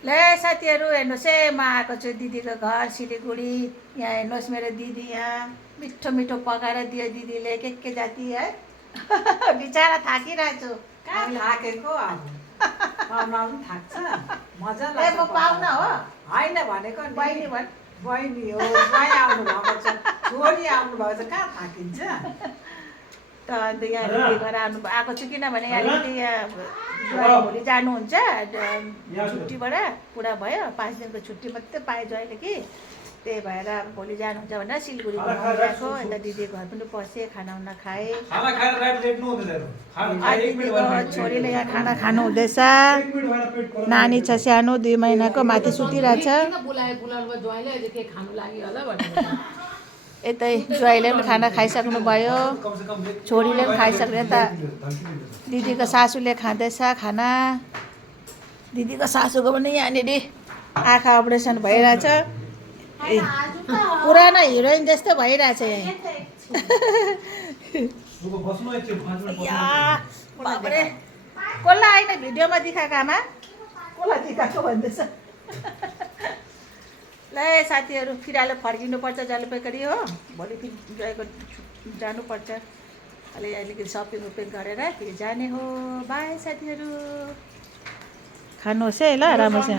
ल साथीहरू हेर्नुहोस् है, म आएको छु दिदीको घर सिलगढी। यहाँ हेर्नुहोस् मेरो दिदी यहाँ मिठो मिठो पकाएर दियो दिदीले के जाति है। बिचरा थाकिरहेको छु। कहाँ थाकेको अब पाहुना पनि थाक्छ मजा ए लाग्छ म पाहुना हो होइन भनेको नि बहिनी भन्। बहिनी हो ज्वाइँ आउनु भएको छ छोरी आउनु भएको छ कहाँ थाकिन्छ त अन्त यहाँ दिदी घर आएको छु किनभने यहाँ दिदी यहाँ ज्वाइँ भोलि जानुहुन्छ छुट्टीबाट पुरा भयो 5 दिनको छुट्टी मात्रै पाएँ ज्वाइँले कि त्यही भएर अब भोलि जानुहुन्छ भनेर सिलगढी घुमाउनु यता दिदीको घर पनि पसेँ खाना खाएँ। दिदीको छोरीले यहाँ खाना खानु हुँदैछ। नानी छ सानो 2 महिनाको माथि सुतिरहेछ। यतै ज्वाइँले पनि खाना खाइसक्नु भयो, छोरीले पनि खाइसक्नु। यता दिदीको सासूले खाँदैछ खाना। दिदीको सासूको पनि यहाँनिर आँखा अपरेसन भइरहेछ। पुरानो हिरोइन जस्तो भइरहेछ यहाँ। बाबरे कसलाई आइन भिडियोमा देखाएको आमा कसलाई देखाएको भन्दैछ। ल साथीहरू फिरालो फर्किनुपर्छ जलपाइगुडी हो, भोलि फेरि गएको जानुपर्छ। अलिकति सपिङ गरेर फेरि जाने हो। बाई साथीहरू, खानुहोस् है ल राम्रोसँग।